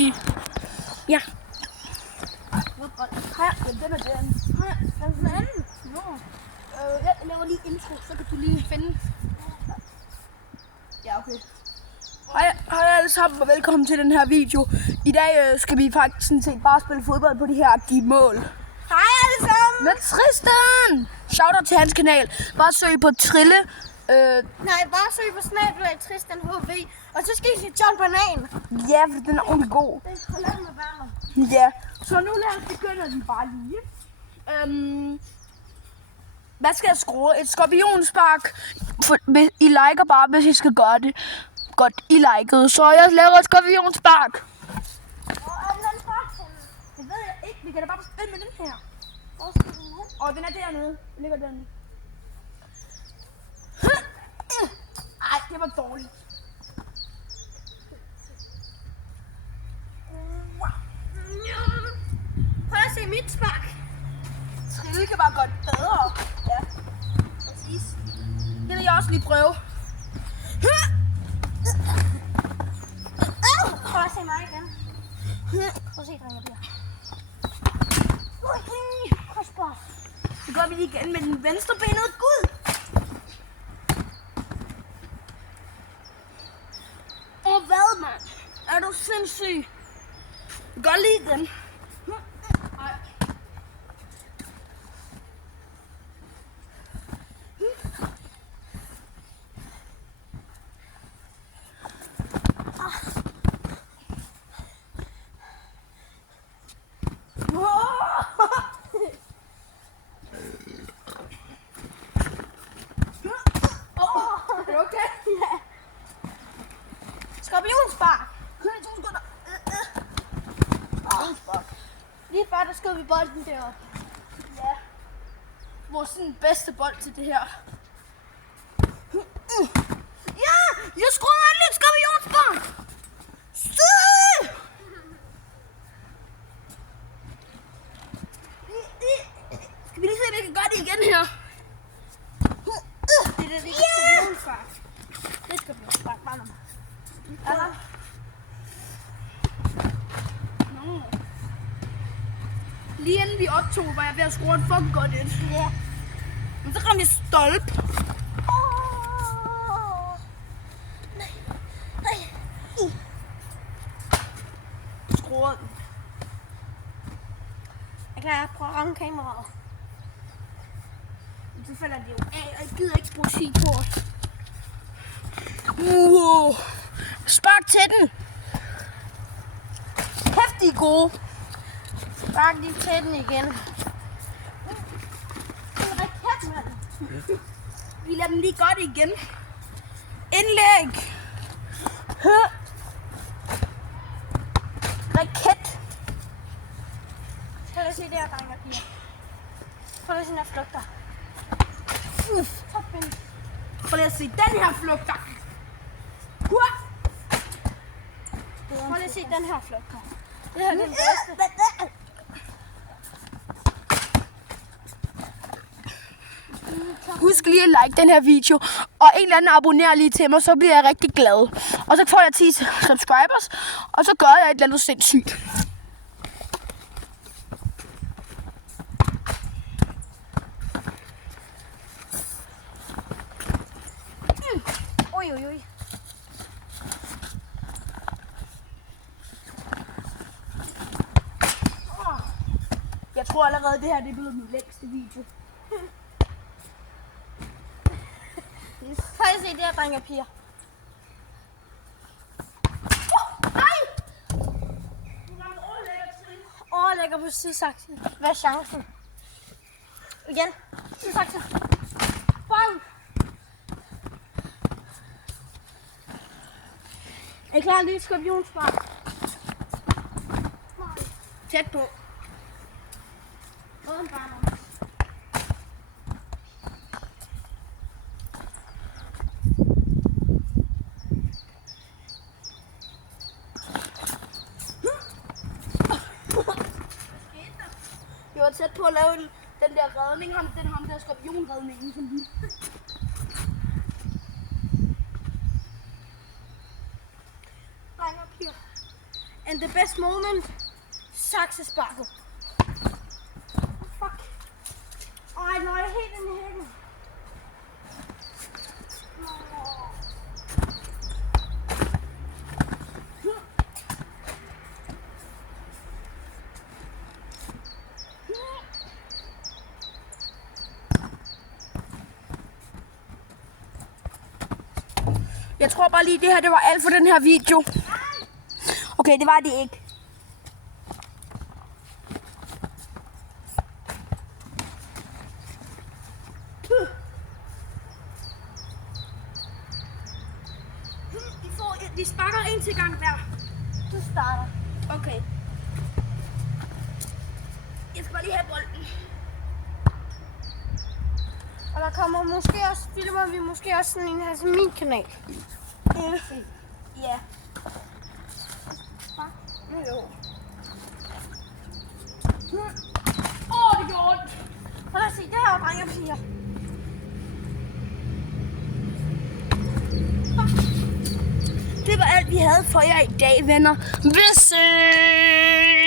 i... Ja. Her, den er den. Her, den anden. Nå. Jeg laver lige intro, så kan du lige finde. Ja, okay. Hej alle sammen og velkommen til den her video. I dag skal vi faktisk sådan set bare spille fodbold på de her agtige mål. Hej alle sammen. Med Tristan! Shoutout til hans kanal. Bare søg på Trille. Nej, bare søg på Snapchat Tristan HV. Og så skal I se John Banan. Ja, for den er ordentlig god. Den skal lade med varme. Ja, så nu begynder vi bare lige. Hvad skal jeg skrue? Et skorpionspark. I liker bare, hvis I skal gøre det. Godt, I likede. Så jeg laver et skorpionspark. Og er den anden spark? Det ved jeg ikke. Vi kan da bare spille med den her. Hvor skal den hen? Og den er dernede. Den ligger dernede. Ej, det var dårligt. Prøv at se mit spark. Trille kan bare gøre det bedre. Ja, præcis. Det vil jeg også lige prøve. Prøv at se mig igen. Prøv at se, drenge bliver. Crossbar. Så gør vi lige igen med den venstre benede. Gud! Og hvad, mand? Er du sindssyg? Gør lige den. Ej. Er du okay? Ja. Skorpionspark. Lige før, der skød vi bolden derop. Ja. Vores sådan bedste bold til det her. Ja! Jeg skruede endelig et skorpionspark! Skal vi lige se, om jeg kan gøre det igen her? Det er det skorpionspark. Det er skorpionspark, bare nu. Eller? Nå. Lige inden vi optog, var jeg ved at skrue et fucking godt et. Ja. Men så kom jeg stolp. Skruede den. Jeg kan prøve at ramme kameraet. Så falder det jo af, og jeg gider ikke bruge sig på os. Wow. Spark til den. Kæft, de er gode. Spark lige til den igen. Det er en raket, mand. Vi lader dem lige gøre det igen. Indlæg. Raket. Prøv at se der, drenge og piger. Prøv at se, den her flugter. Toppen. Prøv lige at se den her flugter. Prøv lige at se den her flugter. Det her er den bedste. Husk lige at like den her video, og en eller anden abonnerer lige til mig, så bliver jeg rigtig glad. Og så får jeg 10 subscribers, og så gør jeg et eller andet sindssygt. Oj, oj, oj. Jeg tror allerede, det her det er blevet min længste video. Prøv at se det her, drenge og piger. Overlægger på sydsaksen. Hvad er chancen? Igen. Sydsaksen. Bang! Er I klar? Lige et skorpionspark. Tæt på. Uden barn. Jeg var tæt på at lave den der redning, ham der skorpionredningen, som vi. Drenge og piger. And the best moment, saksesparket. Fuck. Ej, når jeg er helt inde i hækken. Jeg tror bare lige, det her det var alt for den her video. Okay, det var det ikke. De sparker en til gang hver. Du starter. Okay. Jeg skal bare lige have bolden. Og der kommer måske også, filmer vi måske også sådan en her til min kanal. Ja. Jo. Det gjorde ondt. Prøv at se, det her var drenge og piger. Det var alt, vi havde for jer i dag, venner. Vi ses!